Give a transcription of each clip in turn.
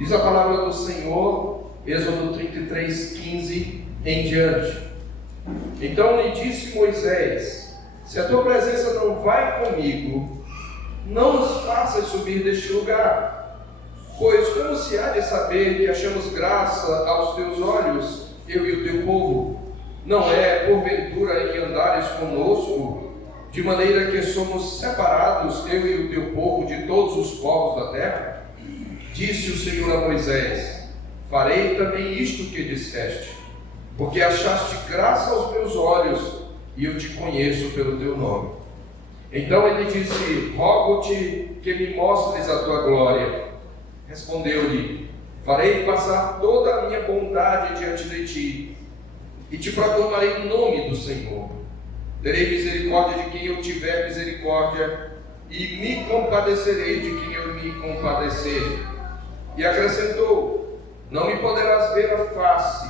Diz a palavra do Senhor, Êxodo 33, 15 em diante. Então lhe disse Moisés: se a tua presença não vai comigo, não nos faças subir deste lugar. Pois como se há de saber que achamos graça aos teus olhos, eu e o teu povo? Não é porventura em andares conosco, de maneira que somos separados, eu e o teu povo, de todos os povos da terra? Disse o Senhor a Moisés: farei também isto que disseste, porque achaste graça aos meus olhos, e eu te conheço pelo teu nome. Então ele disse: rogo-te que me mostres a tua glória. Respondeu-lhe: farei passar toda a minha bondade diante de ti, e te proclamarei o nome do Senhor. Terei misericórdia de quem eu tiver misericórdia, e me compadecerei de quem eu me compadecer. E acrescentou: não me poderás ver a face,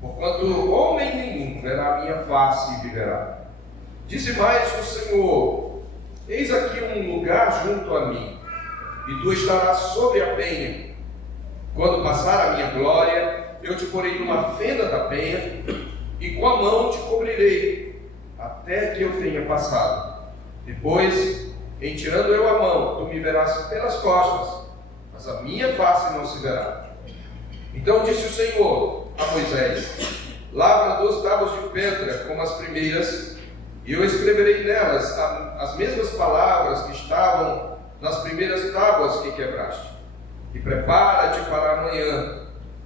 porquanto homem nenhum verá a minha face e viverá. Disse mais o Senhor: eis aqui um lugar junto a mim, e tu estarás sobre a penha. Quando passar a minha glória, eu te porei numa fenda da penha, e com a mão te cobrirei, até que eu tenha passado. Depois, em tirando eu a mão, tu me verás pelas costas, mas a minha face não se verá. Então disse o Senhor a Moisés: lavra 2 tábuas de pedra como as primeiras, e eu escreverei nelas as mesmas palavras que estavam nas primeiras tábuas que quebraste. E prepara-te para amanhã,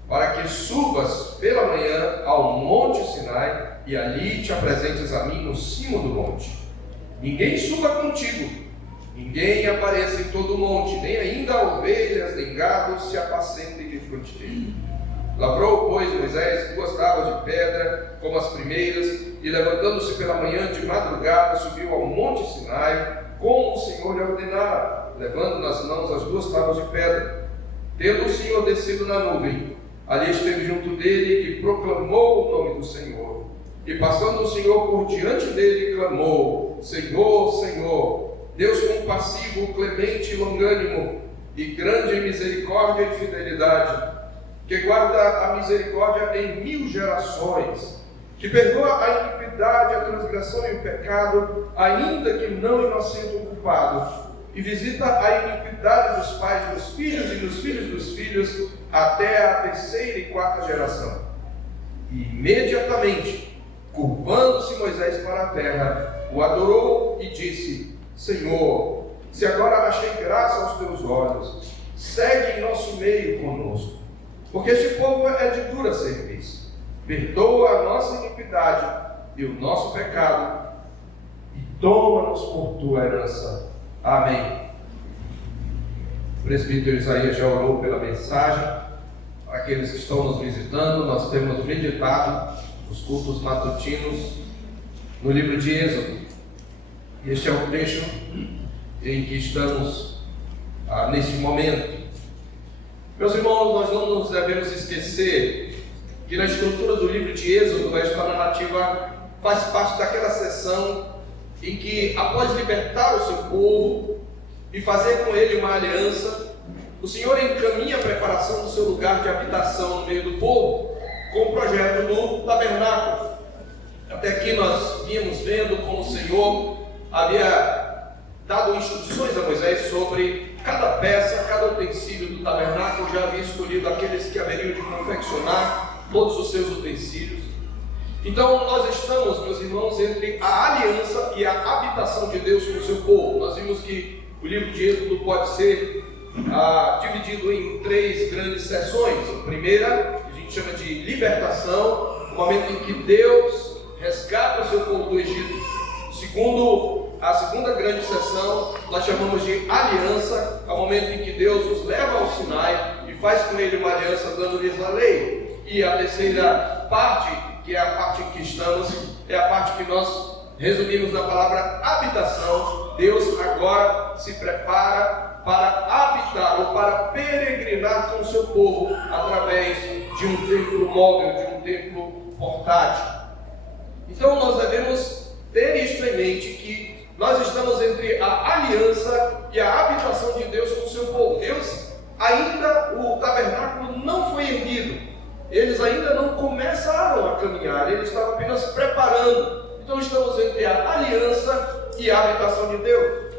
para que subas pela manhã ao monte Sinai, e ali te apresentes a mim no cimo do monte. Ninguém suba contigo, ninguém apareça em todo o monte, nem ainda ovelhas nem gado se apacentem de frente dele. Lavrou, pois, Moisés 2 tábuas de pedra, como as primeiras, e levantando-se pela manhã de madrugada, subiu ao monte Sinai, como o Senhor lhe ordenara, levando nas mãos as 2 tábuas de pedra. Tendo o Senhor descido na nuvem, ali esteve junto dele e proclamou o nome do Senhor. E passando o Senhor por diante dele, clamou: Senhor, Senhor, Deus compassivo, clemente e longânimo, e grande em misericórdia e fidelidade, que guarda a misericórdia em 1000 gerações, que perdoa a iniquidade, a transgressão e o pecado, ainda que não inocente o culpado, e visita a iniquidade dos pais dos filhos e dos filhos dos filhos, até a 3ª e 4ª geração. E imediatamente, curvando-se Moisés para a terra, o adorou e disse: Senhor, se agora achei graça aos teus olhos, segue em nosso meio conosco, porque este povo é de dura serviço. Perdoa a nossa iniquidade e o nosso pecado, e toma-nos por tua herança. Amém. O presbítero Isaías já orou pela mensagem. Para aqueles que estão nos visitando, nós temos meditado os cultos matutinos no livro de Êxodo. E este é o trecho em que estamos neste momento. Meus irmãos, nós não nos devemos esquecer que na estrutura do livro de Êxodo, esta narrativa faz parte daquela seção em que, após libertar o seu povo e fazer com ele uma aliança, o Senhor encaminha a preparação do seu lugar de habitação no meio do povo, com o projeto do tabernáculo. Até aqui nós vínhamos vendo como o Senhor havia dado instruções a Moisés sobre cada peça, cada utensílio do tabernáculo. Já havia escolhido aqueles que haveriam de confeccionar todos os seus utensílios. Então nós estamos, meus irmãos, entre a aliança e a habitação de Deus com o seu povo. Nós vimos que o livro de Êxodo pode ser dividido em 3 grandes seções. A primeira, que a gente chama de libertação, o momento em que Deus resgata o seu povo do Egito. A segunda grande seção, nós chamamos de aliança, é o momento em que Deus os leva ao Sinai e faz com ele uma aliança, dando-lhes a lei. E a terceira parte, que é a parte em que estamos, é a parte que nós resumimos na palavra habitação. Deus agora se prepara para habitar ou para peregrinar com o seu povo através de um templo móvel, de um templo portátil. Então nós devemos ter isto em mente, que nós estamos entre a aliança e a habitação de Deus com o seu povo. Deus ainda o tabernáculo não foi erguido. Eles ainda não começaram a caminhar, eles estavam apenas se preparando. Então estamos entre a aliança e a habitação de Deus.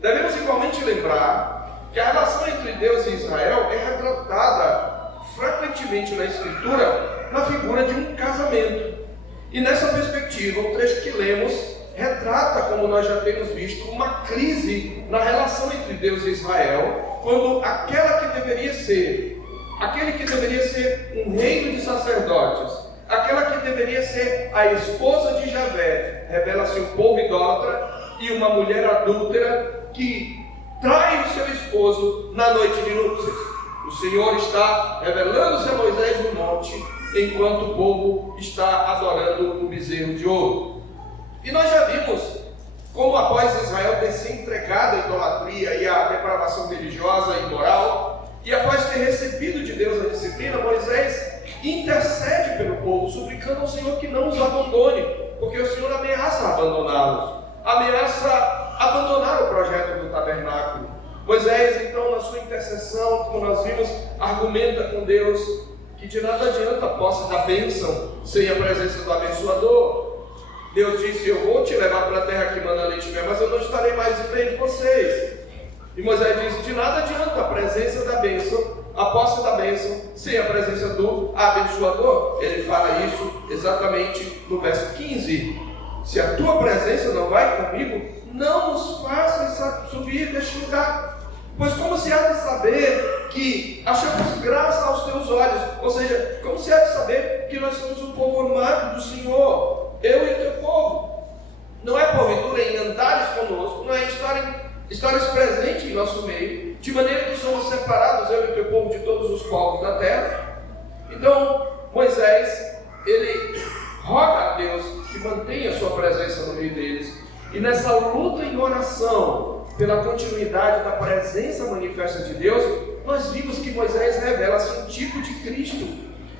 Devemos igualmente lembrar que a relação entre Deus e Israel é retratada frequentemente na Escritura na figura de um casamento. E nessa perspectiva, o trecho que lemos retrata, como nós já temos visto, uma crise na relação entre Deus e Israel, quando aquele que deveria ser um reino de sacerdotes, aquela que deveria ser a esposa de Javé, revela-se um povo idólatra e uma mulher adúltera que trai o seu esposo na noite de núpcias. O Senhor está revelando-se a Moisés no monte, enquanto o povo está adorando o bezerro de ouro. E nós já vimos como, após Israel ter se entregado à idolatria e à depravação religiosa e moral, e após ter recebido de Deus a disciplina, Moisés intercede pelo povo, suplicando ao Senhor que não os abandone, porque o Senhor ameaça abandoná-los, ameaça abandonar o projeto do tabernáculo. Moisés, então, na sua intercessão, como nós vimos, argumenta com Deus que de nada adianta a posse da bênção sem a presença do abençoador. Deus disse: eu vou te levar para a terra que manda leite e mel, mas eu não estarei mais em meio de vocês. E Moisés disse: de nada adianta a presença da bênção, a posse da bênção, sem a presença do abençoador. Ele fala isso exatamente no verso 15: se a tua presença não vai comigo, não nos faças subir deste lugar. Pois como se há de saber que achamos graça aos teus olhos? Ou seja, como se há de saber que nós somos o povo amado do Senhor, eu e o teu povo? Não é porventura em andares conosco, não é estares presente em nosso meio, de maneira que somos separados, eu e o teu povo, de todos os povos da terra? Então, Moisés, ele roga a Deus que mantenha a sua presença no meio deles. E nessa luta em oração pela continuidade da presença manifesta de Deus, nós vimos que Moisés revela-se um tipo de Cristo,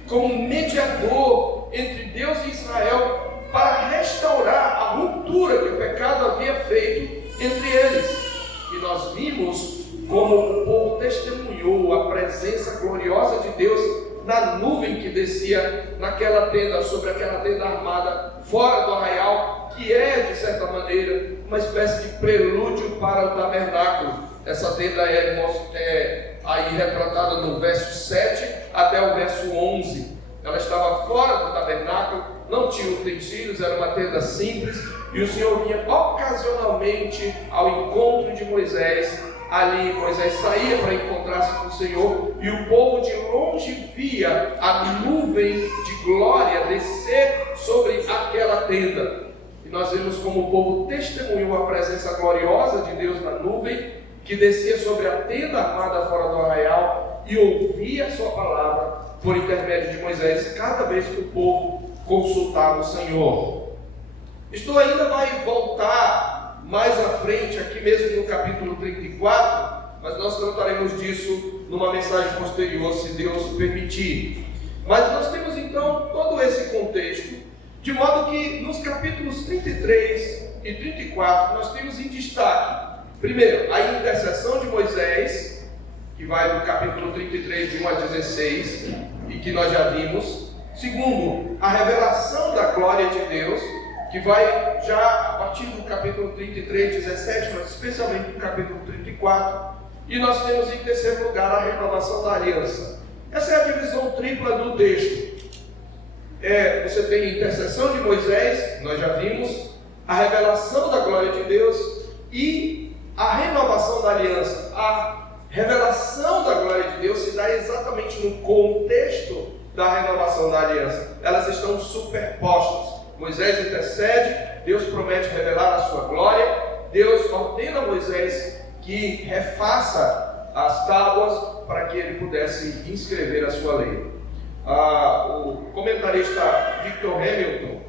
como mediador entre Deus e Israel, para restaurar a ruptura que o pecado havia feito entre eles. E nós vimos como o povo testemunhou a presença gloriosa de Deus na nuvem que descia naquela tenda, sobre aquela tenda armada, fora do arraial, que é, de certa maneira, uma espécie de prelúdio para o tabernáculo. Essa tenda é aí retratada no verso 7 até o verso 11. Ela estava fora do tabernáculo, não tinha utensílios, era uma tenda simples, e o Senhor vinha ocasionalmente ao encontro de Moisés. Ali Moisés saía para encontrar-se com o Senhor, e o povo de longe via a nuvem de glória descer sobre aquela tenda. E nós vemos como o povo testemunhou a presença gloriosa de Deus na nuvem, que descia sobre a tenda armada fora do arraial, e ouvia a sua palavra por intermédio de Moisés, cada vez que o povo consultava o Senhor. Isto ainda vai voltar mais à frente, aqui mesmo no capítulo 34, mas nós trataremos disso numa mensagem posterior, se Deus permitir. Mas nós temos então todo esse contexto, de modo que nos capítulos 33 e 34 nós temos em destaque, primeiro, a intercessão de Moisés, que vai do capítulo 33 de 1 a 16, e que nós já vimos. Segundo, a revelação da glória de Deus, que vai já a partir do capítulo 33, 17, mas especialmente do capítulo 34. E nós temos em terceiro lugar a renovação da aliança. Essa é a divisão tripla do texto. Você tem a intercessão de Moisés, nós já vimos, a revelação da glória de Deus e a renovação da aliança. A revelação da glória de Deus se dá exatamente no contexto da renovação da aliança. Elas estão superpostas. Moisés intercede, Deus promete revelar a sua glória, Deus ordena a Moisés que refaça as tábuas para que ele pudesse inscrever a sua lei. O comentarista Victor Hamilton,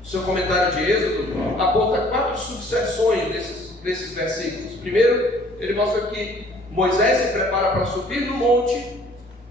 no seu comentário de Êxodo, aponta 4 subseções desses versículos. Primeiro, ele mostra que Moisés se prepara para subir no monte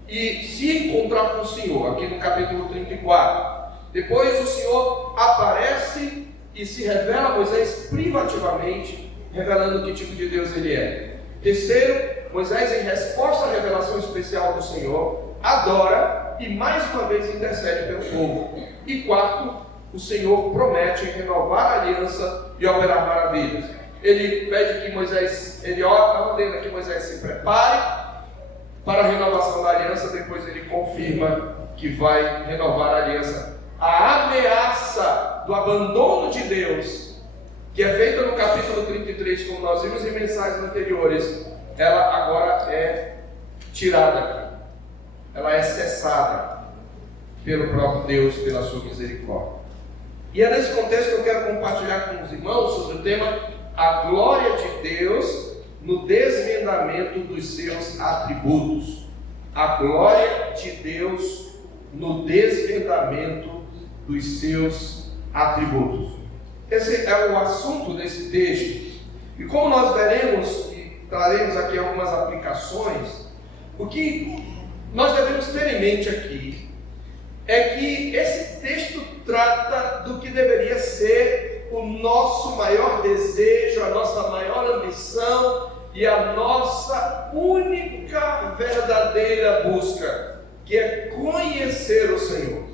e se encontrar com o Senhor, aqui no capítulo 34. Depois o Senhor aparece e se revela a Moisés privativamente, revelando que tipo de Deus ele é. Terceiro, Moisés, em resposta à revelação especial do Senhor, adora e mais uma vez intercede pelo povo. E quarto, o Senhor promete renovar a aliança e operar maravilhas. Ele pede que Moisés, ele ordena que Moisés se prepare para a renovação da aliança, depois ele confirma que vai renovar a aliança. A ameaça do abandono de Deus, que é feita no capítulo 33, como nós vimos em mensagens anteriores, ela agora é tirada aqui. Ela é cessada pelo próprio Deus, pela sua misericórdia. E é nesse contexto que eu quero compartilhar com os irmãos sobre o tema a glória de Deus no desvendamento dos seus atributos. A glória de Deus no desvendamento dos seus atributos. Esse é o assunto desse texto. E como nós veremos e traremos aqui algumas aplicações, o que nós devemos ter em mente aqui é que esse texto trata do que deveria ser o nosso maior desejo, a nossa maior ambição e a nossa única verdadeira busca, que é conhecer o Senhor.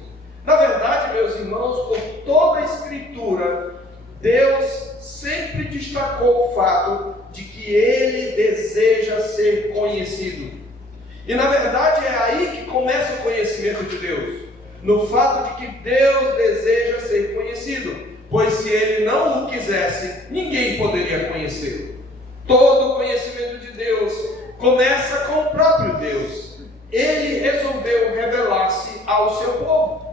Na verdade, meus irmãos, por toda a Escritura, Deus sempre destacou o fato de que Ele deseja ser conhecido. E na verdade é aí que começa o conhecimento de Deus, no fato de que Deus deseja ser conhecido, pois se Ele não o quisesse, ninguém poderia conhecê-lo. Todo o conhecimento de Deus começa com o próprio Deus. Ele resolveu revelar-se ao seu povo.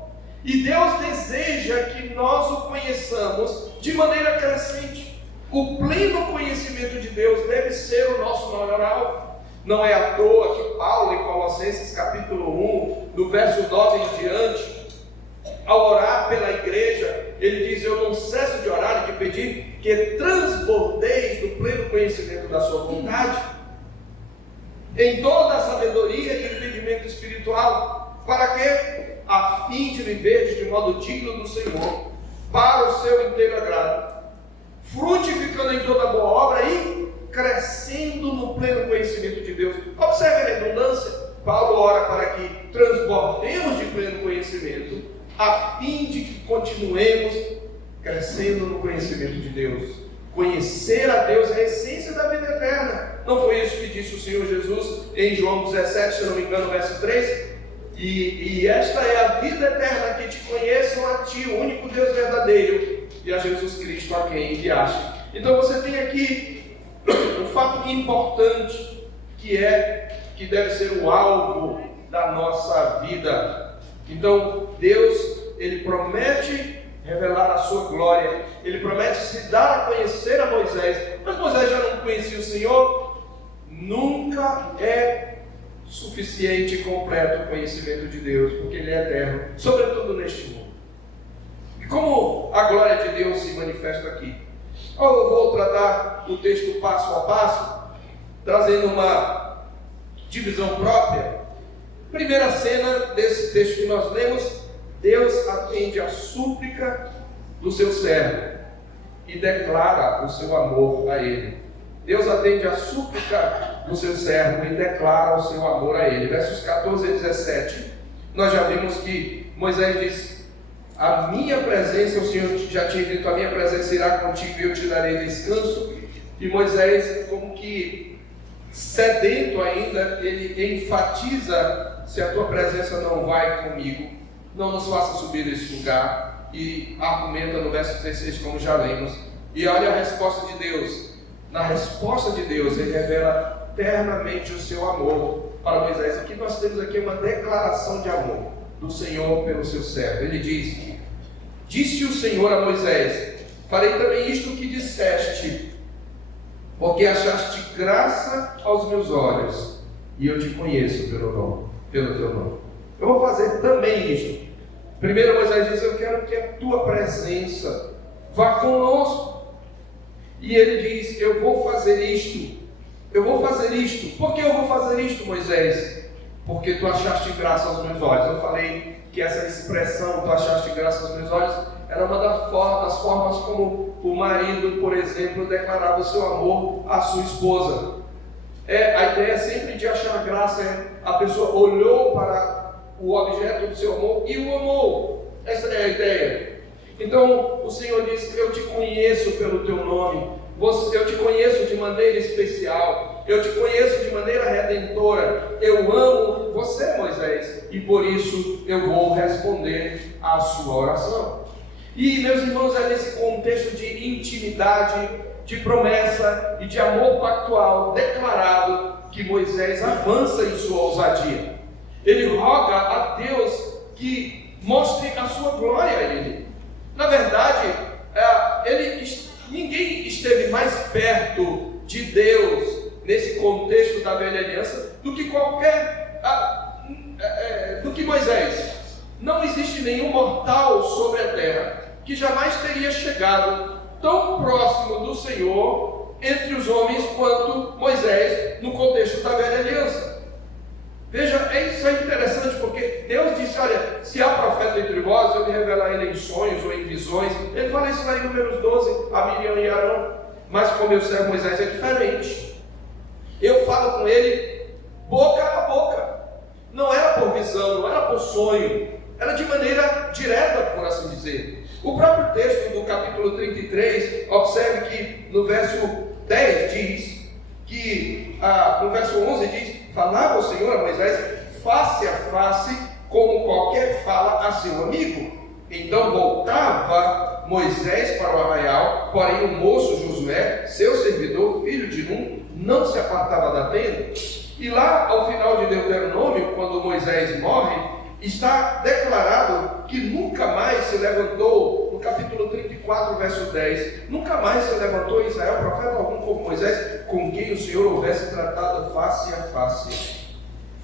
E Deus deseja que nós o conheçamos de maneira crescente. O pleno conhecimento de Deus deve ser o nosso maior alvo. Não é à toa que Paulo, em Colossenses capítulo 1, no verso 9 em diante, ao orar pela igreja, ele diz: eu não cesso de orar e de pedir que transbordeis do pleno conhecimento da sua vontade, em toda a sabedoria e entendimento espiritual, para que, a fim de viver de modo digno do Senhor, para o seu inteiro agrado, frutificando em toda boa obra e crescendo no pleno conhecimento de Deus. Observe a redundância. Paulo ora para que transbordemos de pleno conhecimento, a fim de que continuemos crescendo no conhecimento de Deus. Conhecer a Deus é a essência da vida eterna. Não foi isso que disse o Senhor Jesus em João 17, se não me engano, verso 3? E esta é a vida eterna, que te conheçam a ti, o único Deus verdadeiro, e a Jesus Cristo a quem enviaste. Então você tem aqui um fato importante, que deve ser o alvo da nossa vida. Então Deus, Ele promete revelar a sua glória, Ele promete se dar a conhecer a Moisés, mas Moisés já não conhecia o Senhor. Nunca é suficiente e completo o conhecimento de Deus, porque Ele é eterno, sobretudo neste mundo. E como a glória de Deus se manifesta aqui? Eu vou tratar o texto passo a passo, trazendo uma divisão própria. Primeira cena desse texto que nós lemos: Deus atende a súplica do seu servo e declara o seu amor a ele. Deus atende a súplica do seu servo e declara o seu amor a ele. Versos 14 e 17, nós já vimos que Moisés diz: a minha presença, o Senhor já tinha dito, a minha presença irá contigo e eu te darei descanso. E Moisés, como que sedento ainda, ele enfatiza: se a tua presença não vai comigo, não nos faça subir desse lugar. E argumenta no verso 16, como já lemos. E olha a resposta de Deus. Na resposta de Deus, Ele revela eternamente o seu amor para Moisés. Aqui nós temos aqui uma declaração de amor do Senhor pelo seu servo. Ele diz: disse o Senhor a Moisés: farei também isto que disseste, porque achaste graça aos meus olhos, e eu te conheço pelo teu nome. Eu vou fazer também isto. Primeiro Moisés diz: eu quero que a tua presença vá conosco. E ele diz: eu vou fazer isto. Eu vou fazer isto. Por que eu vou fazer isto, Moisés? Porque tu achaste graça aos meus olhos. Eu falei que essa expressão, tu achaste graça aos meus olhos, era uma das formas como o marido, por exemplo, declarava o seu amor à sua esposa. A ideia sempre de achar graça, a pessoa olhou para o objeto do seu amor e o amou. Essa é a ideia. Então o Senhor diz: eu te conheço pelo teu nome, eu te conheço de maneira especial, eu te conheço de maneira redentora, eu amo você, Moisés, e por isso eu vou responder à sua oração. E, meus irmãos, é nesse contexto de intimidade, de promessa e de amor pactual declarado que Moisés avança em sua ousadia. Ele roga a Deus que mostre a sua glória a ele. Na verdade, ninguém esteve mais perto de Deus nesse contexto da velha aliança do que do que Moisés. Não existe nenhum mortal sobre a terra que jamais teria chegado tão próximo do Senhor entre os homens quanto Moisés no contexto da velha aliança. Veja, isso é interessante, porque Deus disse: olha, se há profeta entre vós, eu me revelar ele em sonhos ou em visões. Ele fala isso lá em Números 12, a Miriam e Arão. Mas com meu servo Moisés é diferente. Eu falo com ele boca a boca. Não era por visão, não era por sonho, era de maneira direta, por assim dizer. O próprio texto do capítulo 33, observe que no verso 10 diz que, no verso 11 diz: falava o Senhor a Moisés face a face, como qualquer fala a seu amigo. Então voltava Moisés para o arraial, porém o moço Josué, seu servidor, filho de Nun, não se apartava da tenda. E lá ao final de Deuteronômio, quando Moisés morre, está declarado que nunca mais se levantou, no capítulo 34, verso 10, nunca mais se levantou em Israel profeta algum como Moisés, com quem o Senhor houvesse tratado face a face.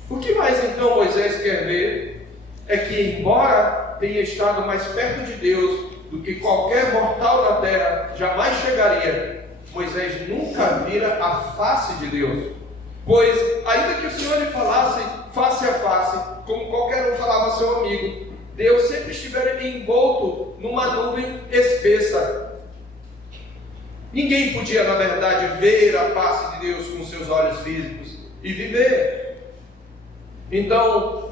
O que mais então Moisés quer ver é que, embora tenha estado mais perto de Deus do que qualquer mortal na terra jamais chegaria, Moisés nunca vira a face de Deus. Pois, ainda que o Senhor lhe falasse face a face, como qualquer um falava a seu amigo, Deus sempre estivera envolto numa nuvem espessa. Ninguém podia, na verdade, ver a face de Deus com seus olhos físicos e viver. Então,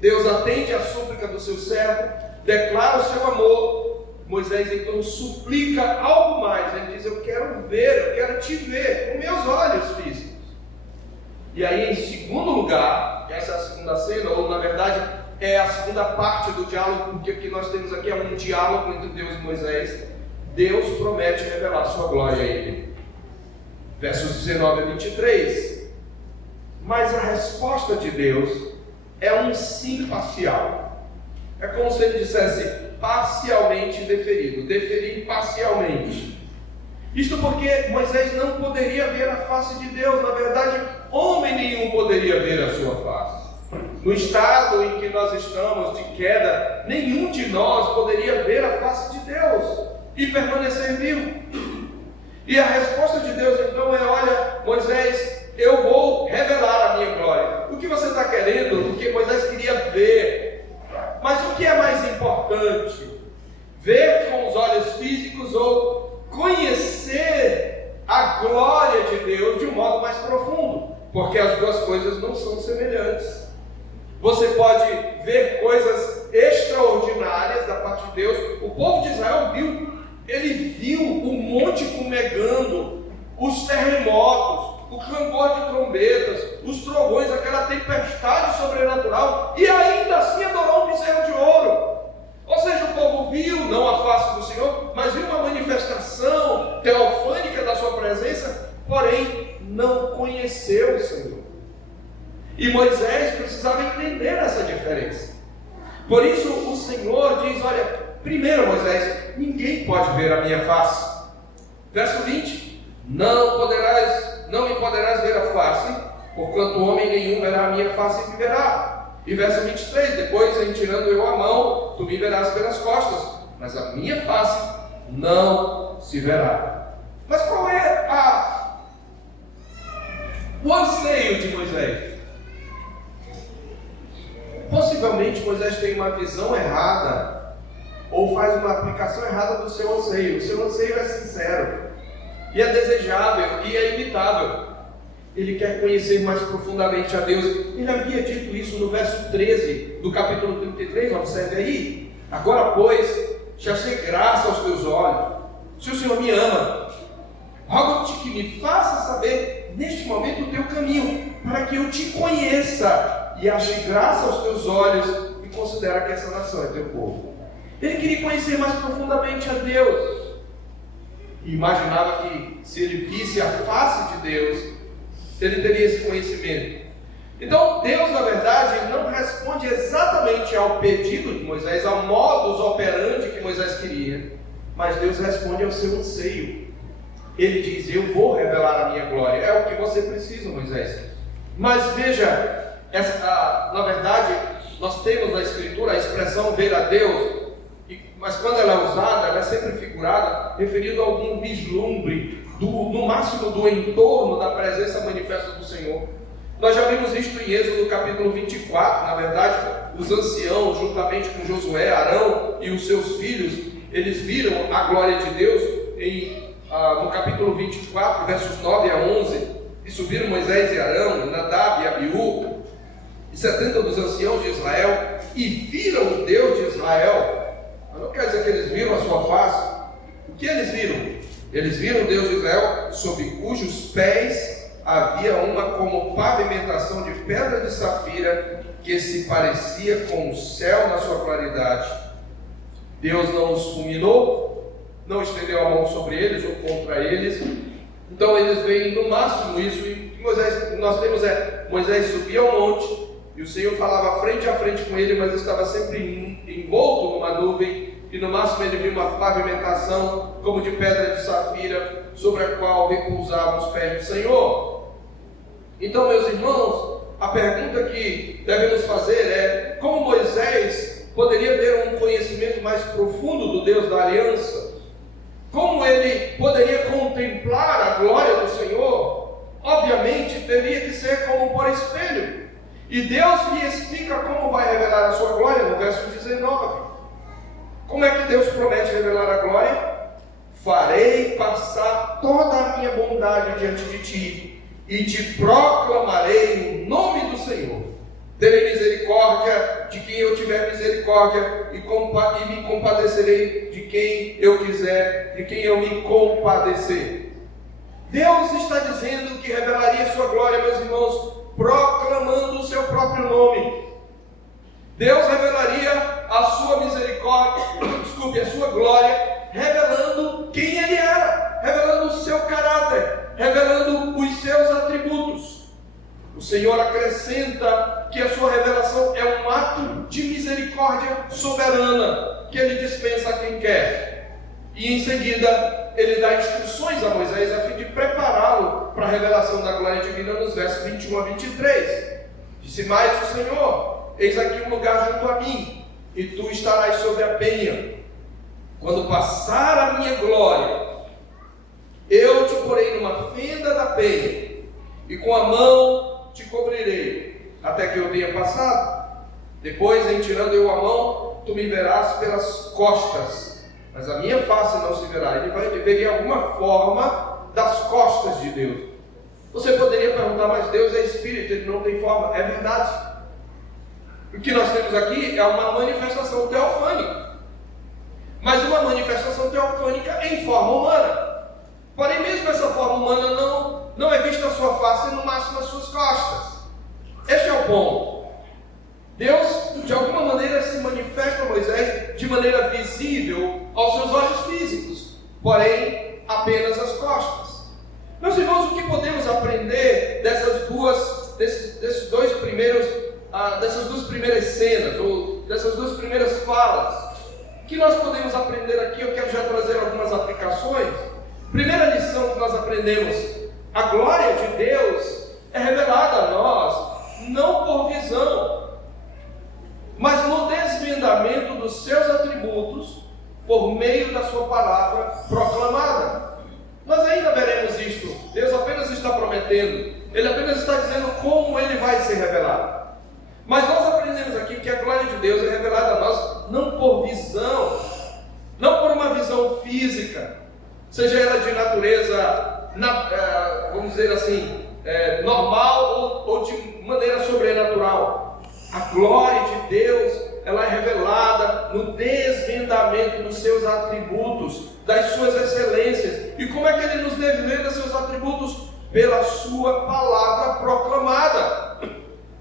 Deus atende à súplica do seu servo, declara o seu amor. Moisés então suplica algo mais. Ele diz: eu quero ver, eu quero te ver com meus olhos físicos. E aí, em segundo lugar, essa é a segunda cena, ou na verdade é a segunda parte do diálogo, porque o que nós temos aqui é um diálogo entre Deus e Moisés. Deus promete revelar sua glória a ele. Versos 19 a 23. Mas a resposta de Deus é um sim parcial. É como se ele dissesse parcialmente deferido, deferir parcialmente. Isto porque Moisés não poderia ver a face de Deus. Na verdade, homem nenhum poderia ver a sua face. No estado em que nós estamos de queda, nenhum de nós poderia ver a face de Deus e permanecer vivo. E a resposta de Deus então é: olha, Moisés, eu vou revelar a minha glória. O que você está querendo? O que Moisés queria ver. Mas o que é mais importante? Ver com os olhos físicos ou conhecer a glória de Deus de um modo mais profundo? Porque as duas coisas não são semelhantes. Você pode ver coisas extraordinárias da parte de Deus. O povo de Israel viu o monte fumegando, os terremotos, o clangor de trombetas, os trovões, aquela tempestade sobrenatural, e ainda assim adorou um bezerro de ouro. Ou seja, o povo viu não a face do Senhor, mas viu uma manifestação teofânica da sua presença, porém não conheceu o Senhor. E Moisés precisava entender essa diferença. Por isso o Senhor diz: olha, primeiro, Moisés, ninguém pode ver a minha face. Verso 20: não me poderás ver a face, porquanto homem nenhum verá a minha face e viverá. E verso 23: depois, em tirando eu a mão, tu me verás pelas costas, mas a minha face não se verá. Mas qual é o anseio de Moisés? Possivelmente Moisés tem uma visão errada, ou faz uma aplicação errada do seu anseio. O seu anseio é sincero, e é desejável, e é imitável. ele quer conhecer mais profundamente a Deus. Ele havia dito isso no verso 13 do capítulo 33, observe aí. Agora, pois, já achei graça aos teus olhos, se o Senhor me ama, rogo-te que me faça saber neste momento o teu caminho, para que eu te conheça e ache graça aos teus olhos e considera que essa nação é teu povo. Ele queria conhecer mais profundamente a Deus e imaginava que se ele visse a face de Deus, ele teria esse conhecimento. Então Deus, na verdade, não responde exatamente ao pedido de Moisés, ao modus operandi que Moisés queria, mas Deus responde ao seu anseio. Ele diz: eu vou revelar a minha glória. É o que você precisa, Moisés. Mas veja, na verdade, nós temos na Escritura a expressão ver a Deus, mas quando ela é usada, ela é sempre figurada, referindo a algum vislumbre, no máximo do entorno da presença manifesta do Senhor. Nós já vimos isto em Êxodo capítulo 24, na verdade, os anciãos, juntamente com Josué, Arão e os seus filhos, eles viram a glória de Deus no capítulo 24, versos 9 a 11, e subiram Moisés e Arão, Nadab e Abiú, e 70 dos anciãos de Israel, e viram o Deus de Israel. Mas não quer dizer que eles viram a sua face. O que eles viram? Eles viram o Deus de Israel, sob cujos pés havia uma como pavimentação de pedra de safira, que se parecia com o céu na sua claridade. Deus não os fulminou, não estendeu a mão sobre eles ou contra eles. Então eles veem no máximo isso. E nós temos Moisés subia ao monte, e o Senhor falava frente a frente com ele, mas estava sempre envolto numa nuvem, e no máximo ele viu uma pavimentação como de pedra de safira, sobre a qual repousavam os pés do Senhor. Então, meus irmãos, a pergunta que devemos fazer é: como Moisés poderia ter um conhecimento mais profundo do Deus da aliança? Como ele poderia contemplar a glória do Senhor? Obviamente, teria que ser como por espelho. E Deus lhe explica como vai revelar a sua glória no verso 19. Como é que Deus promete revelar a glória? Farei passar toda a minha bondade diante de ti, e te proclamarei o nome do Senhor. Terei misericórdia de quem eu tiver misericórdia, e me compadecerei de quem eu quiser, de quem eu me compadecer. Deus está dizendo que revelaria a sua glória, meus irmãos, proclamando o seu próprio nome. Deus revelaria a sua misericórdia, a sua glória, revelando quem Ele era, revelando o seu caráter, revelando os seus atributos. O Senhor acrescenta que a sua revelação é um ato de misericórdia soberana, que Ele dispensa a quem quer. E em seguida, Ele dá instruções a Moisés a fim de prepará-lo para a revelação da glória divina nos versos 21 a 23. Disse mais o Senhor: eis aqui um lugar junto a mim, e tu estarás sobre a penha. Quando passar a minha glória, eu te porei numa fenda da penha, e com a mão te cobrirei, até que eu tenha passado. Depois, em tirando eu a mão, tu me verás pelas costas, mas a minha face não se verá. Ele vai ver alguma forma das costas de Deus. Você poderia perguntar: mas Deus é espírito, Ele não tem forma. É verdade. O que nós temos aqui é uma manifestação teofânica, mas uma manifestação teofânica em forma humana. Porém, mesmo essa forma humana não é vista a sua face, no máximo as suas costas. Este é o ponto. Deus, de alguma maneira, se manifesta a Moisés de maneira visível aos seus olhos físicos, porém, apenas as costas. Meus irmãos, o que podemos aprender dessas duas primeiras cenas, ou dessas duas primeiras falas? O que nós podemos aprender aqui? Eu quero já trazer algumas aplicações. Primeira lição que nós aprendemos: a glória de Deus é revelada a nós, não por visão, mas no desvendamento dos seus atributos, por meio da sua palavra proclamada. Nós ainda veremos isto. Deus apenas está prometendo, Ele apenas está dizendo como Ele vai ser revelado. Mas nós aprendemos aqui que a glória de Deus é revelada a nós não por visão, não por uma visão física, seja ela de natureza, vamos dizer assim, normal ou de maneira sobrenatural. A glória de Deus, ela é revelada no desvendamento dos seus atributos, das suas excelências. E como é que Ele nos desvenda seus atributos? Pela sua palavra proclamada.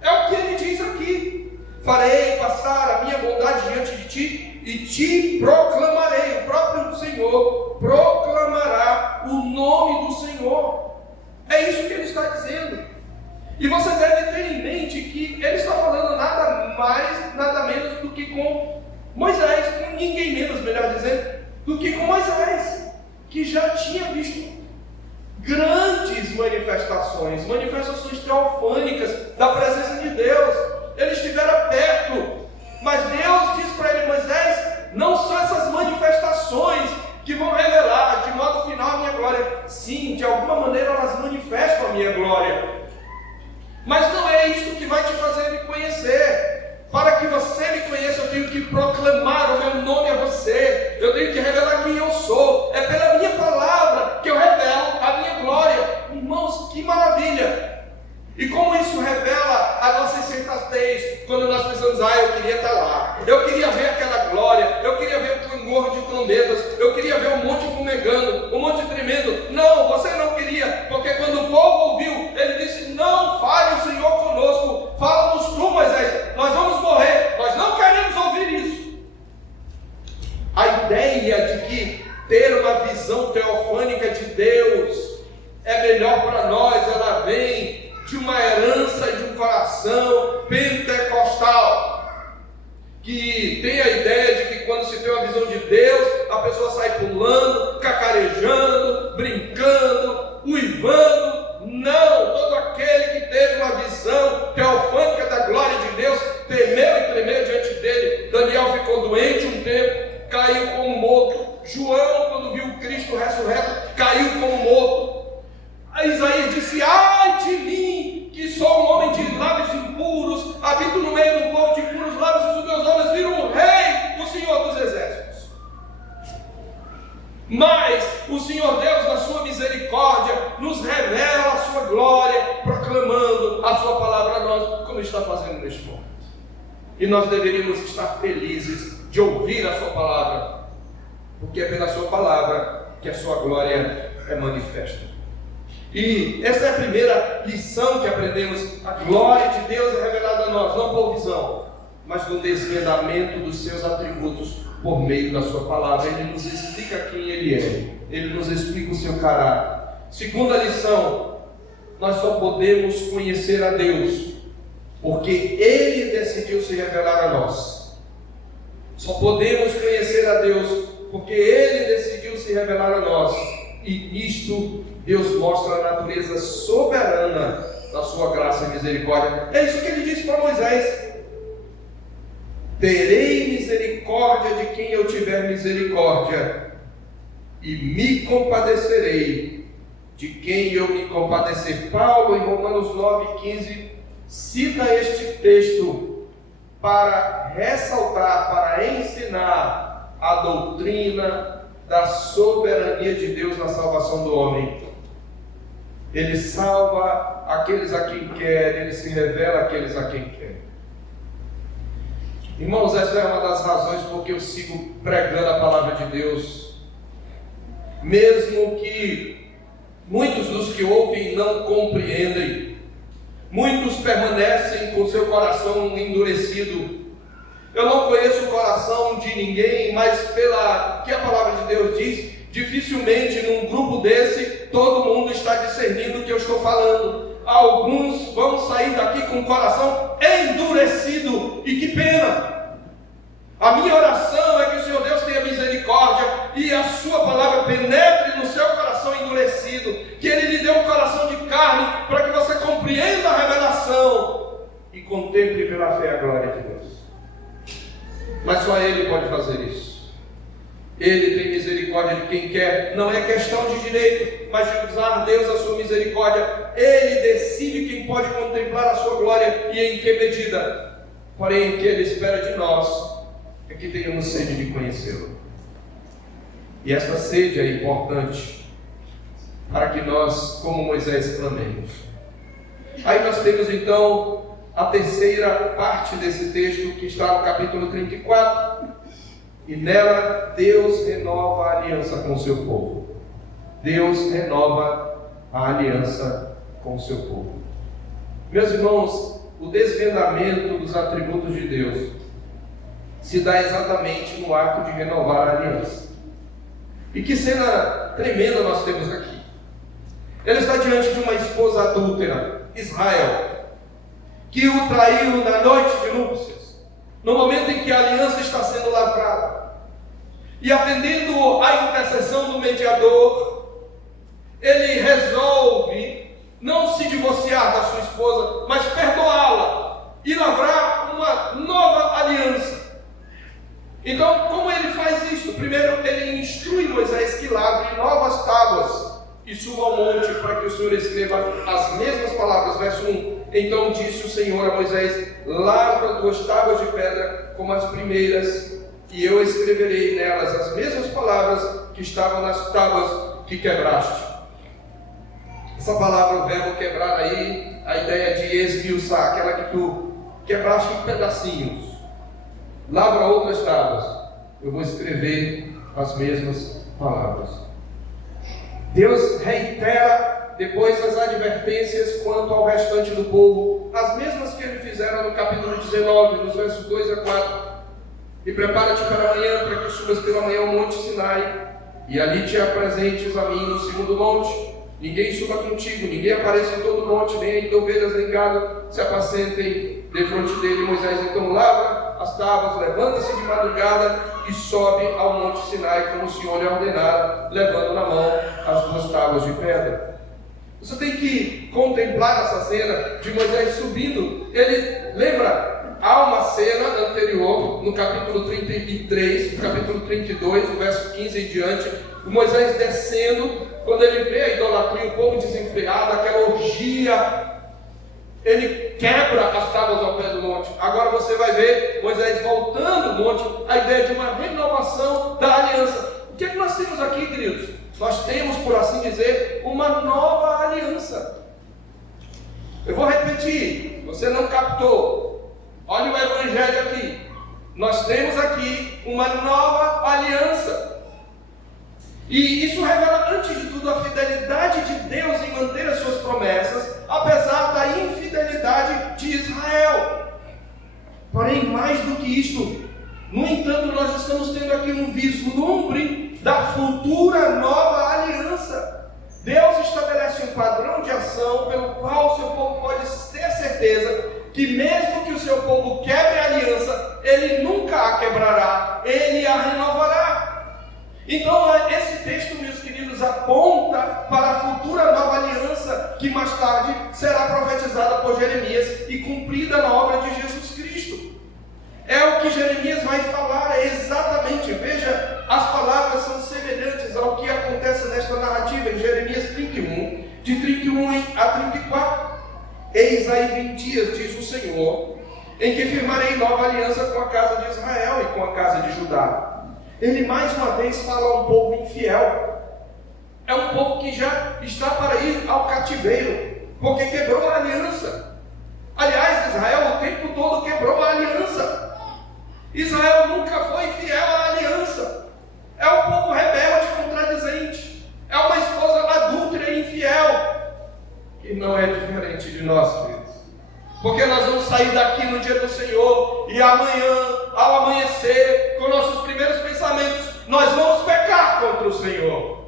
É o que Ele diz aqui: farei passar a minha bondade diante de ti e te proclamarei. O próprio Senhor proclamará o nome do Senhor. É isso que Ele está dizendo. E você deve ter em mente que Ele está falando nada mais, nada menos do que com Moisés, com ninguém menos, melhor dizendo, do que com Moisés, que já tinha visto grandes manifestações teofânicas da presença de Deus. Ele estivera perto, mas Deus diz para ele: Moisés, não são essas manifestações que vão revelar de modo final a minha glória. Sim, de alguma maneira elas manifestam a minha glória, mas não é isto que vai te fazer me conhecer. Para que você me conheça, eu tenho que proclamar o meu nome a você, eu tenho que revelar quem eu sou. É pela minha palavra que eu revelo a minha glória. Irmãos, que maravilha! E como isso revela a nossa insensatez, quando nós pensamos: eu queria estar lá, eu queria ver aquela glória, eu queria ver o clangor de trombetas, eu queria ver o monte fumegando, o monte tremendo. Não, você não queria, porque quando o povo ouviu, ele disse: não fale o Senhor conosco, fala-nos tu, Moisés, nós vamos morrer, nós não queremos ouvir isso. A ideia de que ter uma visão teofânica de Deus é melhor para nós, ela vem de uma herança e de um coração pentecostal, que tem a ideia de que quando se tem uma visão de Deus, a pessoa sai pulando, cacarejando, brincando, uivando. Não, todo aquele que teve uma visão teofânica da glória de Deus temeu e tremeu diante dele. Daniel ficou doente um tempo, caiu como morto. João, quando viu Cristo ressurreto, caiu como morto. Isaías disse: ai de mim, que sou um homem de lábios impuros, habito no meio do povo de impuros lábios, e os meus olhos viram o Rei, o Senhor dos Exércitos. Mas o Senhor Deus, na sua misericórdia, nos revela a sua glória, proclamando a sua palavra a nós, como está fazendo neste momento. E nós deveríamos estar felizes de ouvir a sua palavra, porque é pela sua palavra que a sua glória é manifesta. E essa é a primeira lição que aprendemos: a glória de Deus é revelada a nós, não por visão, mas no desvendamento dos seus atributos por meio da sua palavra. Ele nos explica quem Ele é, Ele nos explica o seu caráter. Segunda lição: nós só podemos conhecer a Deus porque Ele decidiu se revelar a nós. Só podemos conhecer a Deus porque Ele decidiu se revelar a nós. E nisto Deus mostra a natureza soberana da sua graça e misericórdia. É isso que Ele disse para Moisés: terei misericórdia de quem eu tiver misericórdia, e me compadecerei de quem eu me compadecer. Paulo, em Romanos 9,15, cita este texto para ressaltar, para ensinar a doutrina da soberania de Deus na salvação do homem. Ele salva aqueles a quem quer, Ele se revela àqueles a quem quer. Irmãos, essa é uma das razões porque eu sigo pregando a palavra de Deus, mesmo que muitos dos que ouvem não compreendem, muitos permanecem com seu coração endurecido. Eu não conheço o coração de ninguém, mas pela que a palavra de Deus diz, dificilmente num grupo desse todo mundo está discernindo o que eu estou falando. Alguns vão sair daqui com o coração endurecido, e que pena. A minha oração é que o Senhor Deus tenha misericórdia e a sua palavra penetre no seu coração endurecido, que Ele lhe dê um coração de carne para que você compreenda a revelação e contemple pela fé a glória de Deus. Mas só Ele pode fazer isso. Ele tem misericórdia de quem quer. Não é questão de direito, mas de usar Deus a sua misericórdia. Ele decide quem pode contemplar a sua glória e em que medida. Porém, o que Ele espera de nós é que tenhamos sede de conhecê-lo. E essa sede é importante para que nós, como Moisés, clamemos. Aí nós temos então a terceira parte desse texto, que está no capítulo 34, e nela Deus renova a aliança com o seu povo. Deus renova a aliança com o seu povo. Meus irmãos, o desvendamento dos atributos de Deus se dá exatamente no ato de renovar a aliança. E que cena tremenda nós temos aqui. Ele está diante de uma esposa adúltera, Israel, que o traiu na noite de núpcias, no momento em que a aliança está sendo lavrada. E atendendo à intercessão do mediador, ele resolve não se divorciar da sua esposa, mas perdoá-la e lavrar uma nova aliança. Então, como ele faz isso? Primeiro, ele instrui Moisés que lavre novas tábuas e suba ao monte para que o Senhor escreva as mesmas palavras. Verso 1: Então disse o Senhor a Moisés: lavra 2 tábuas de pedra como as primeiras, e eu escreverei nelas as mesmas palavras que estavam nas tábuas que quebraste. Essa palavra, o verbo quebrar aí, a ideia de esmiuçar, aquela que tu quebraste em pedacinhos. Lavra outras tábuas, eu vou escrever as mesmas palavras. Deus reitera depois as advertências quanto ao restante do povo, as mesmas que ele fizera no capítulo 19, nos versos 2 a 4. E prepara-te para amanhã, para que subas pela manhã ao monte Sinai, e ali te apresentes a mim no segundo monte. Ninguém suba contigo, ninguém apareça em todo o monte, nem ainda ovelhas nem gado se apacentem defronte dele. Moisés então lavra as tábuas, levanta-se de madrugada e sobe ao monte Sinai, como o Senhor lhe ordenara, levando na mão as 2 tábuas de pedra. Você tem que contemplar essa cena de Moisés subindo. Ele lembra, há uma cena anterior, no capítulo 33, no capítulo 32, o verso 15 em diante, o Moisés descendo, quando ele vê a idolatria, o povo desenfreado, aquela orgia, ele quebra as tábuas ao pé do monte. Agora você vai ver Moisés voltando o monte, a ideia de uma renovação da aliança. O que é que nós temos aqui, queridos? Nós temos, por assim dizer, uma nova aliança. Eu vou repetir, você não captou. Olha o evangelho aqui. Nós temos aqui uma nova aliança. E isso revela, antes de tudo, a fidelidade de Deus em manter as suas promessas, apesar da infidelidade de Israel. Porém, mais do que isto, no entanto, nós estamos tendo aqui um vislumbre da futura nova aliança. Deus estabelece um padrão de ação pelo qual o seu povo pode ter certeza que mesmo que o seu povo quebre a aliança, ele nunca a quebrará, ele a renovará. Então, esse texto, meus queridos, aponta para a futura nova aliança que mais tarde será profetizada por Jeremias e cumprida na obra de Jesus Cristo. É o que Jeremias vai falar exatamente. Veja, as palavras são semelhantes ao que acontece nesta narrativa em Jeremias 31, de 31 a 34. Eis aí 20 dias, diz o Senhor, em que firmarei nova aliança com a casa de Israel e com a casa de Judá. Ele mais uma vez fala a um povo infiel. É um povo que já está para ir ao cativeiro, porque quebrou a aliança. Aliás, Israel o tempo todo quebrou a aliança. Israel nunca foi fiel à aliança. É um povo rebelde, contradizente. É uma esposa adúltera e infiel. E não é diferente de nós, queridos. Porque nós vamos sair daqui no dia do Senhor e amanhã, ao amanhecer, com nossos primeiros pensamentos, nós vamos pecar contra o Senhor.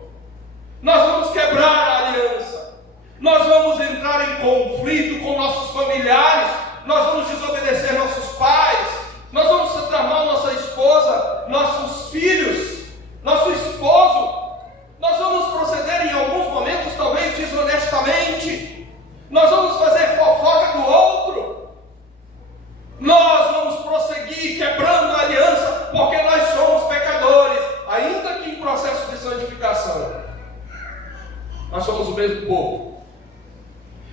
Nós vamos quebrar a aliança. Nós vamos entrar em conflito com nossos familiares. Nós vamos desobedecer nossos pais. Nós vamos tramar nossa esposa, nossos filhos, nosso esposo. Nós vamos proceder em alguns momentos, talvez desonestamente. Nós vamos fazer fofoca do outro. Nós vamos prosseguir quebrando a aliança, porque nós somos pecadores, ainda que em processo de santificação. Nós somos o mesmo povo.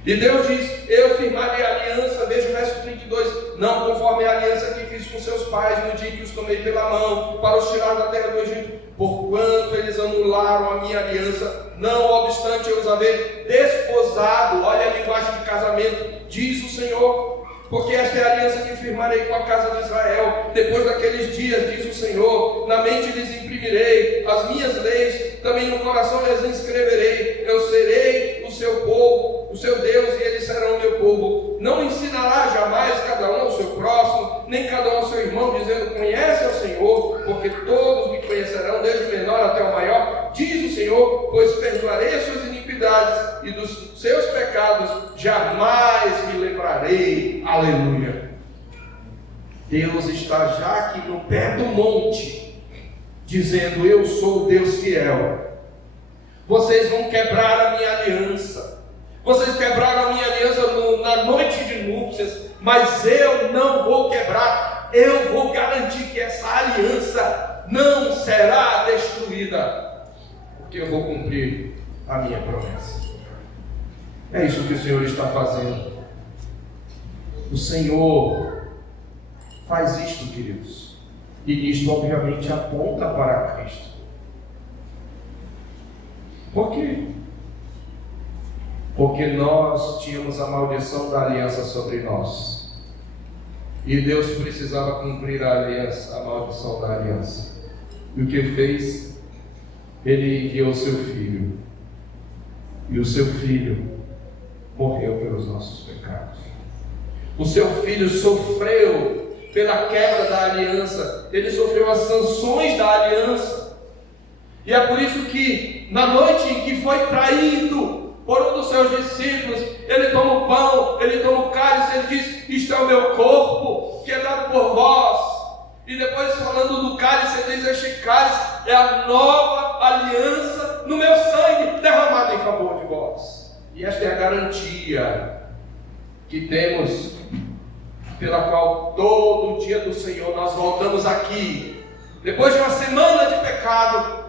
E Deus diz: eu firmarei a aliança, veja o verso 32, não conforme a aliança que fiz com seus pais no dia que os tomei pela mão para os tirar da terra do Egito, porquanto eles anularam a minha aliança, não obstante eu os haver desposado. Olha a linguagem de casamento, diz o Senhor. Porque esta é a aliança que firmarei com a casa de Israel, depois daqueles dias, diz o Senhor, na mente lhes imprimirei as minhas leis, também no coração lhes inscreverei, eu serei o seu povo, o seu Deus, e eles serão o meu povo. Não ensinará jamais cada um ao seu próximo, nem cada um ao seu irmão, dizendo, conhece ao Senhor, porque todos me conhecerão, desde o menor até o maior, diz o Senhor, pois perdoarei as suas iniquidades, e dos seus pecados jamais me lembrarei. Aleluia. Deus está já aqui no pé do monte, dizendo, eu sou o Deus fiel. Vocês vão quebrar a minha aliança. Vocês quebraram a minha aliança na noite de núpcias, mas eu não vou quebrar. Eu vou garantir que essa aliança não será destruída, porque eu vou cumprir a minha promessa. É isso que o Senhor está fazendo. O Senhor faz isto, queridos, e isto obviamente aponta para Cristo. Por quê? Porque nós tínhamos a maldição da aliança sobre nós, e Deus precisava cumprir a aliança, a maldição da aliança. E o que fez? Ele enviou o seu filho, e o seu filho morreu pelos nossos pecados. O seu filho sofreu pela quebra da aliança, ele sofreu as sanções da aliança, e é por isso que na noite em que foi traído por um dos seus discípulos, ele toma o pão, ele toma o cálice, ele diz, isto é o meu corpo, que é dado por vós. E depois, falando do cálice, ele diz, este cálice é a nova aliança no meu sangue, derramado em favor de vós. E esta é a garantia que temos, pela qual todo dia do Senhor nós voltamos aqui, depois de uma semana de pecado,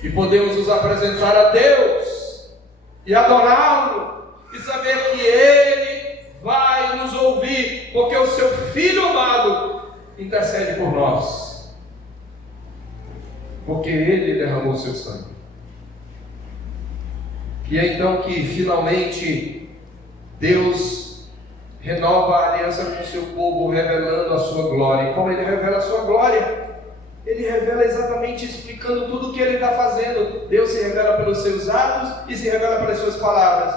e podemos nos apresentar a Deus e adorá-lo, e saber que Ele vai nos ouvir, porque o seu Filho amado intercede por nós, porque Ele derramou o seu sangue. E é então que finalmente Deus renova a aliança com o seu povo, revelando a sua glória. E como Ele revela a sua glória? Ele revela exatamente explicando tudo o que Ele está fazendo. Deus se revela pelos seus atos e se revela pelas suas palavras.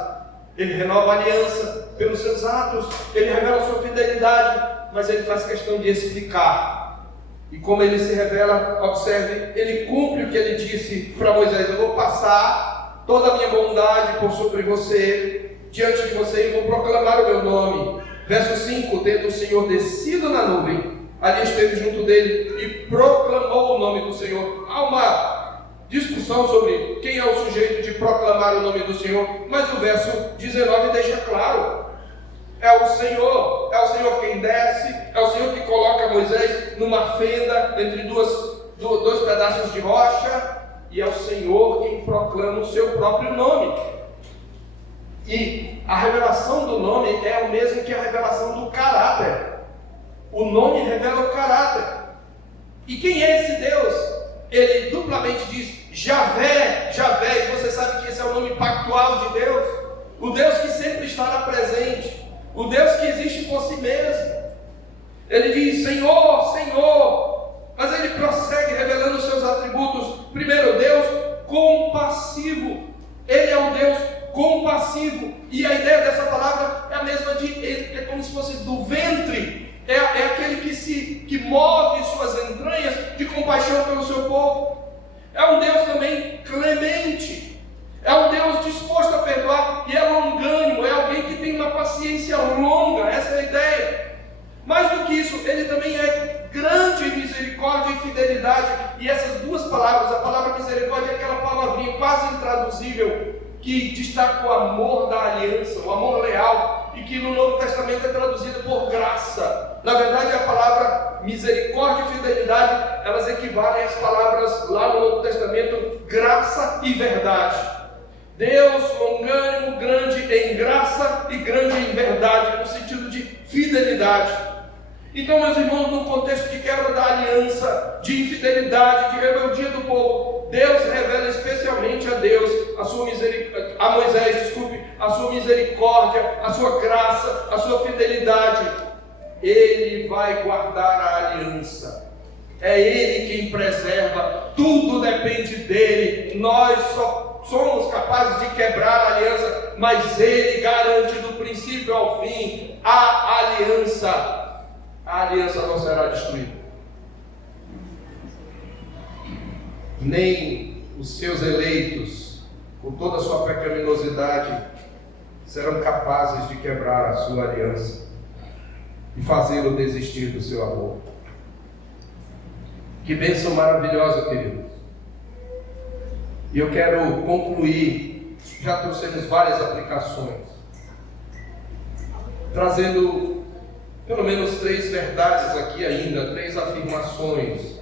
Ele renova a aliança pelos seus atos, Ele revela a sua fidelidade, mas Ele faz questão de explicar. E como Ele se revela, observe, Ele cumpre o que Ele disse para Moisés, eu vou passar toda a minha bondade por sobre você, diante de você, e vou proclamar o meu nome. Verso 5, tendo o Senhor descido na nuvem, ali esteve junto dele e proclamou o nome do Senhor. Há uma discussão sobre quem é o sujeito de proclamar o nome do Senhor, mas o verso 19 deixa claro, é o Senhor quem desce, é o Senhor que coloca Moisés numa fenda entre dois pedaços de rocha, e é o Senhor quem proclama o seu próprio nome. E a revelação do nome é o mesmo que a revelação do caráter. O nome revela o caráter. E quem é esse Deus? Ele duplamente diz Javé, Javé, e você sabe que esse é o nome pactual de Deus, o Deus que sempre estará presente, o Deus que existe por si mesmo. Ele diz Senhor, Senhor, mas ele prossegue revelando os seus atributos. Primeiro, Deus compassivo, Ele é um Deus compassivo, e a ideia dessa palavra é a mesma é como se fosse do ventre. É aquele que move suas entranhas de compaixão pelo seu povo. É um Deus também clemente. É um Deus disposto a perdoar e é longânimo. É alguém que tem uma paciência longa. Essa é a ideia. Mais do que isso, Ele também é grande em misericórdia e fidelidade. E essas duas palavras, a palavra misericórdia é aquela palavrinha quase intraduzível que destaca o amor da aliança, o amor leal, e que no Novo Testamento é traduzida por graça. Na verdade, a palavra misericórdia e fidelidade, elas equivalem às palavras lá no Novo Testamento, graça e verdade. Deus longânimo, grande em graça e grande em verdade, no sentido de fidelidade. Então, meus irmãos, no contexto de quebra da aliança, de infidelidade, de rebeldia do povo, Deus revela especialmente a Moisés, a sua misericórdia, a sua graça, a sua fidelidade. Ele vai guardar a aliança. É Ele quem preserva, tudo depende dEle. Nós só somos capazes de quebrar a aliança, mas Ele garante do princípio ao fim a aliança. A aliança não será destruída. Nem os seus eleitos, com toda a sua pecaminosidade, serão capazes de quebrar a sua aliança e fazê-lo desistir do seu amor. Que bênção maravilhosa, queridos. E eu quero concluir, já trouxemos várias aplicações, trazendo pelo menos 3 verdades aqui ainda, 3 afirmações.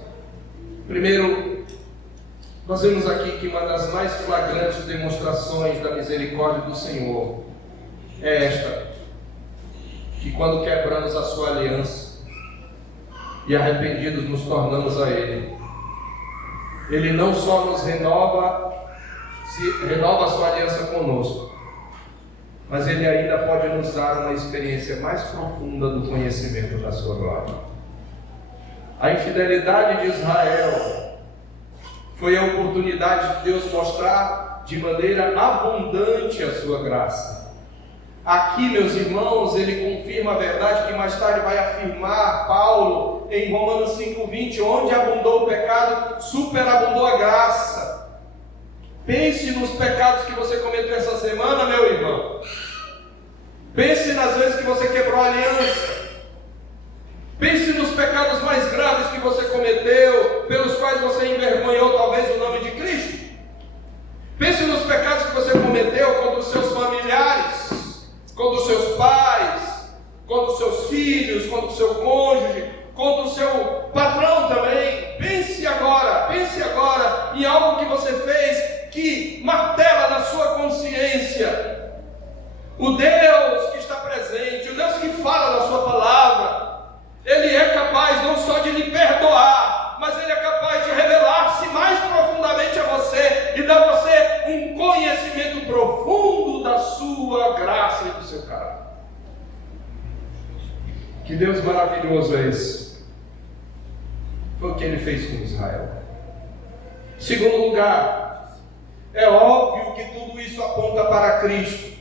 Primeiro, nós vemos aqui que uma das mais flagrantes demonstrações da misericórdia do Senhor é esta: que quando quebramos a sua aliança e arrependidos nos tornamos a Ele, Ele não só nos renova a sua aliança conosco, mas Ele ainda pode nos dar uma experiência mais profunda do conhecimento da sua glória. A infidelidade de Israel foi a oportunidade de Deus mostrar de maneira abundante a sua graça. Aqui, meus irmãos, ele confirma a verdade que mais tarde vai afirmar Paulo em Romanos 5,20, onde abundou o pecado, superabundou a graça. Pense nos pecados que você cometeu essa semana, meu irmão. Pense nas vezes que você quebrou a aliança. Pense nos pecados mais graves que você cometeu, pelos quais você envergonhou talvez o nome de Cristo. Pense nos pecados que você cometeu contra os seus familiares, contra os seus pais, contra os seus filhos, contra o seu cônjuge, contra o seu patrão também. Pense agora em algo que você fez que martela na sua consciência. O Deus que está presente, o Deus que fala na sua palavra, Ele é capaz não só de lhe perdoar, mas Ele é capaz de revelar-se mais profundamente a você e dar a você um conhecimento profundo da sua graça e do seu caráter. Que Deus maravilhoso é esse! Foi o que Ele fez com Israel. Segundo lugar, é óbvio que tudo isso aponta para Cristo,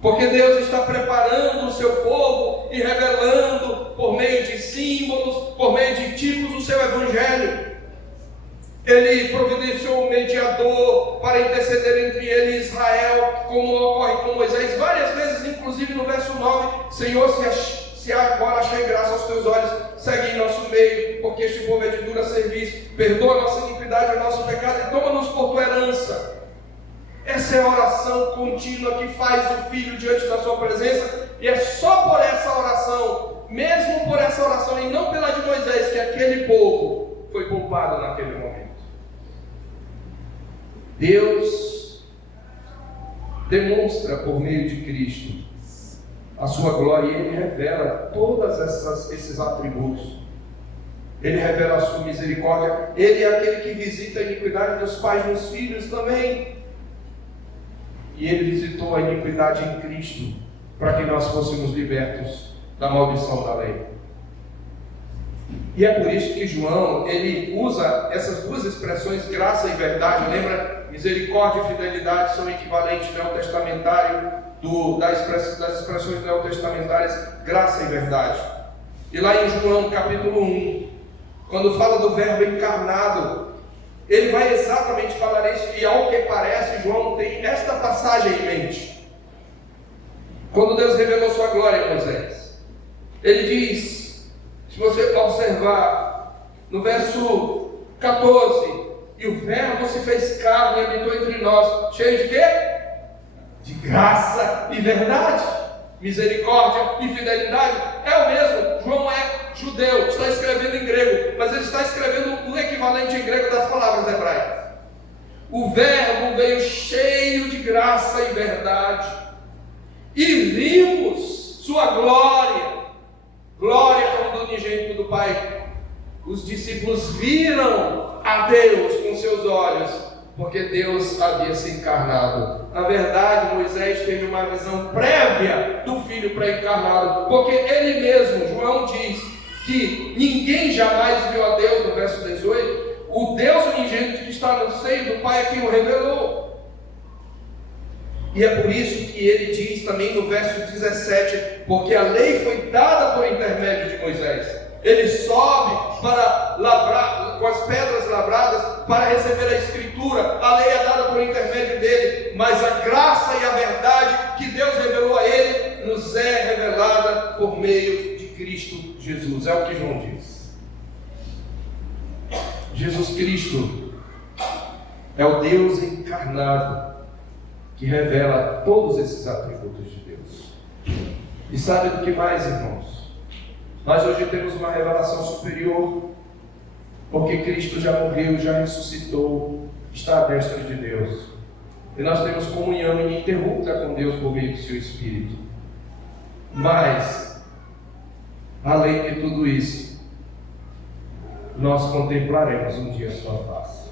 porque Deus está preparando o seu povo e revelando por meio de símbolos, por meio de tipos, o seu evangelho. Ele providenciou um mediador para interceder entre ele e Israel, como ocorre com Moisés várias vezes, inclusive no verso 9: Senhor, se agora achei graça aos teus olhos, segue em nosso meio, porque este povo é de dura serviço, perdoa a nossa iniquidade e o nosso pecado e toma-nos por tua herança. Essa é a oração contínua que faz o Filho diante da sua presença, e é só por essa oração, mesmo por essa oração e não pela de Moisés, que aquele povo foi poupado naquele momento. Deus demonstra por meio de Cristo a sua glória, e Ele revela todos esses atributos. Ele revela a sua misericórdia. Ele é aquele que visita a iniquidade dos pais nos filhos também. E Ele visitou a iniquidade em Cristo, para que nós fôssemos libertos da maldição da lei. E é por isso que João, ele usa essas duas expressões, graça e verdade. Lembra? Misericórdia e fidelidade são equivalentes neotestamentário das expressões neotestamentárias, graça e verdade. E lá em João capítulo 1, quando fala do verbo encarnado, ele vai exatamente falar isso, e ao que parece, João tem esta passagem em mente. Quando Deus revelou sua glória a Moisés, ele diz, se você observar, no verso 14, e o verbo se fez carne e habitou entre nós, cheio de quê? De graça e verdade, misericórdia e fidelidade. É o mesmo. João é judeu, está escrevendo em grego, mas ele está escrevendo o equivalente em grego das palavras hebraicas. O verbo veio cheio de graça e verdade, e vimos sua glória. do Pai, os discípulos viram a Deus com seus olhos, porque Deus havia se encarnado. Na verdade, Moisés teve uma visão prévia do Filho pré-encarnado, porque ele mesmo, João diz que ninguém jamais viu a Deus, no verso 18, o Deus unigênito que está no seio do Pai é quem o revelou. E é por isso que ele diz também no verso 17, porque a lei foi dada por intermédio de Moisés. Ele sobe para lavrar, com as pedras lavradas, para receber a escritura. A lei é dada por intermédio dele, mas a graça e a verdade que Deus revelou a ele, nos é revelada por meio de Cristo Jesus. É o que João diz. Jesus Cristo é o Deus encarnado, que revela todos esses atributos de Deus. E sabe do que mais, irmãos? Nós hoje temos uma revelação superior, porque Cristo já morreu, já ressuscitou, está à destra de Deus. E nós temos comunhão ininterrupta com Deus por meio do seu Espírito. Mas, além de tudo isso, nós contemplaremos um dia a sua face.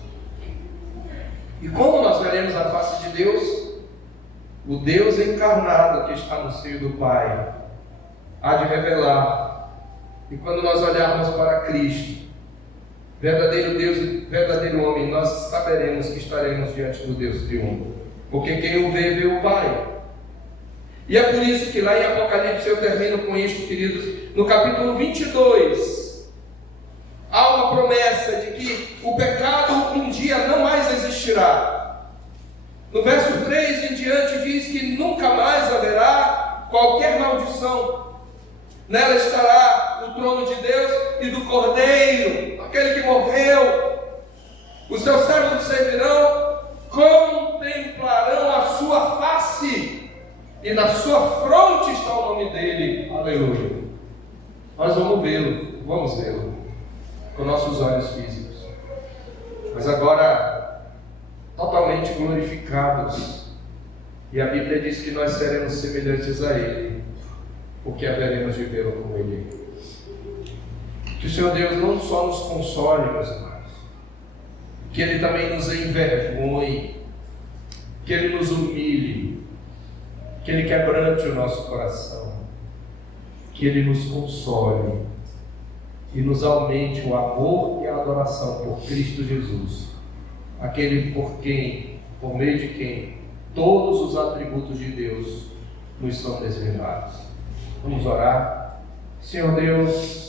E como nós veremos a face de Deus? O Deus encarnado que está no seio do Pai há de revelar. E quando nós olharmos para Cristo, verdadeiro Deus e verdadeiro homem, nós saberemos que estaremos diante do Deus triunfo. Porque quem o vê, vê o Pai. E é por isso que lá em Apocalipse, eu termino com isto, queridos, no capítulo 22, há uma promessa de que o pecado um dia não mais existirá. No verso 3 em diante diz que nunca mais haverá qualquer maldição. Nela estará o trono de Deus e do Cordeiro, aquele que morreu. Os seus servos servirão, contemplarão a sua face, e na sua fronte está o nome dele. Aleluia. Nós vamos vê-lo com nossos olhos físicos, mas agora totalmente glorificados. E a Bíblia diz que nós seremos semelhantes a ele, porque haveremos de vê-lo como ele é. Que o Senhor Deus não só nos console, meus irmãos, que Ele também nos envergonhe, que Ele nos humilhe, que Ele quebrante o nosso coração, que Ele nos console e nos aumente o amor e a adoração por Cristo Jesus, aquele por meio de quem todos os atributos de Deus nos são desvelados. Vamos orar. Senhor Deus,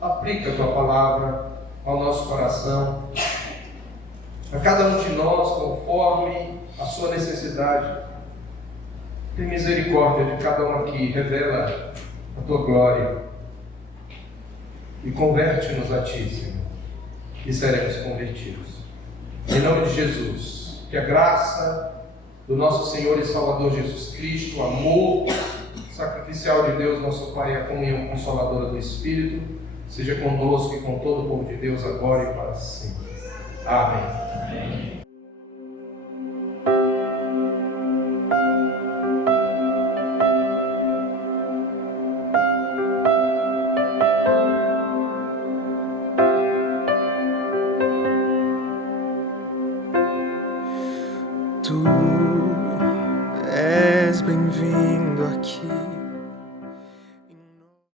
aplica a Tua palavra ao nosso coração, a cada um de nós, conforme a sua necessidade. Tem misericórdia de cada um aqui, revela a Tua glória e converte-nos a Ti, Senhor, e seremos convertidos. Em nome de Jesus, que a graça do nosso Senhor e Salvador Jesus Cristo, o amor sacrificial de Deus, nosso Pai, e a comunhão consoladora do Espírito, seja conosco e com todo o povo de Deus, agora e para sempre. Amém. Amém.